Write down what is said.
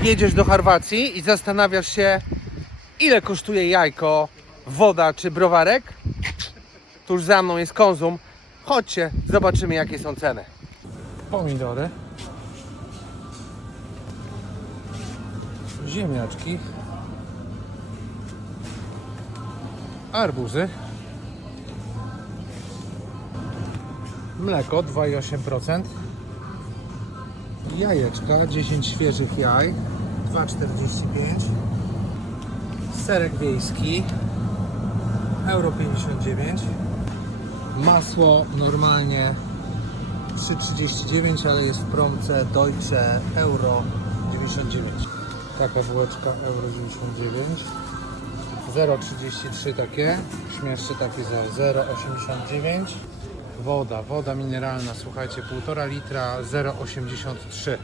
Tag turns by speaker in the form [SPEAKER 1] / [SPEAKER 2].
[SPEAKER 1] jedziesz do Chorwacji i zastanawiasz się, ile kosztuje jajko, woda czy browarek? Tuż za mną jest konzum. Chodźcie, zobaczymy jakie są ceny. Pomidory. Ziemniaczki. Arbuzy. Mleko 2,8%. Jajeczka 10 świeżych jaj 2,45. Serek wiejski euro 59. Masło normalnie 3,39, ale jest w promce Deutsche euro 99. Taka bułeczka euro 99. 0,33 takie, śmieszcze takie za 0,89. Woda, woda mineralna, słuchajcie, 1,5 litra 0,83.